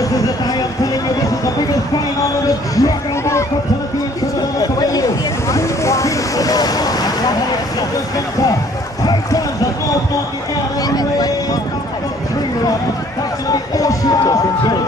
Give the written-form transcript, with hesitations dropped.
This is the day, I'm telling you, this is the biggest final of the Dragon Ball fertility in Trinidad and Tobago. Titans are north on the air, and way number 3 runner. That's going to be Oceanus.